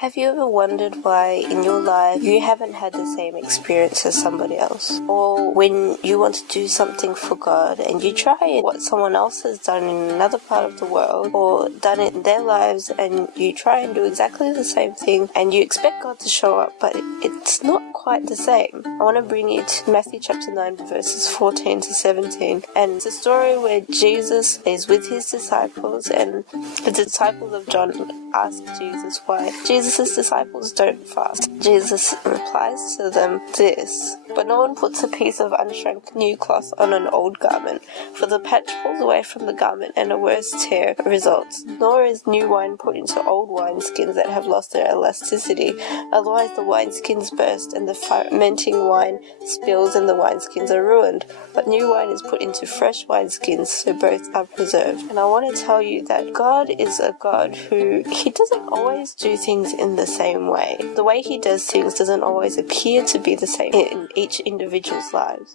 Have you ever wondered why in your life you haven't had the same experience as somebody else? Or when you want to do something for God and you try what someone else has done in another part of the world or done it in their lives, and you try and do exactly the same thing and you expect God to show up, but it's not quite the same. I want to bring you to Matthew chapter 9 verses 14 to 17, and it's a story where Jesus is with his disciples, and the disciples of John ask Jesus why Jesus' disciples don't fast. Jesus replies to them this: "But no one puts a piece of unshrunk new cloth on an old garment, for the patch pulls away from the garment and a worse tear results. Nor is new wine put into old wineskins that have lost their elasticity, otherwise the wineskins burst and the fermenting wine spills and the wineskins are ruined. But new wine is put into fresh wineskins, so both are preserved." And I want to tell you that God is a God who, he doesn't always do things in the same way. The way he does things doesn't always appear to be the same in each individual's lives.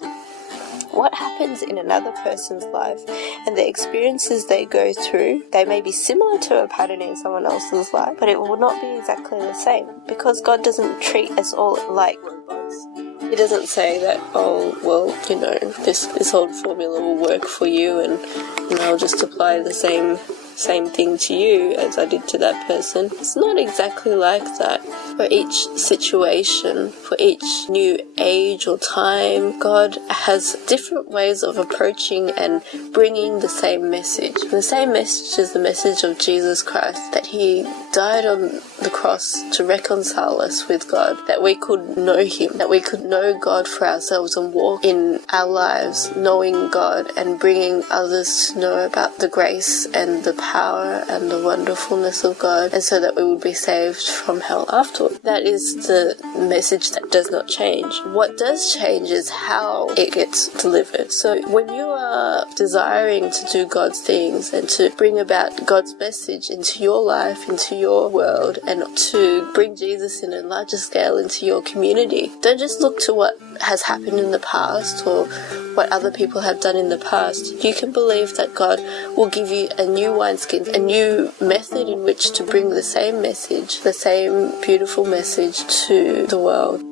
What happens in another person's life and the experiences they go through, they may be similar to a pattern in someone else's life, but it will not be exactly the same, because God doesn't treat us all like robots. He doesn't say that, oh, well, this old formula will work for you and I'll just apply the same thing to you as I did to that person. It's not exactly like that. For each situation, for each new age or time, God has different ways of approaching and bringing the same message. The same message is the message of Jesus Christ, that he died on the cross to reconcile us with God, that we could know him, that we could know God for ourselves and walk in our lives knowing God and bringing others to know about the grace and the power and the wonderfulness of God, and so that we would be saved from hell afterward. That is the message that does not change. What does change is how it gets delivered. So when you are desiring to do God's things and to bring about God's message into your life, into your world, and to bring Jesus in a larger scale into your community, don't just look to what has happened in the past or what other people have done in the past. You can believe that God will give you a new wineskin, a new method in which to bring the same message, the same beautiful message to the world.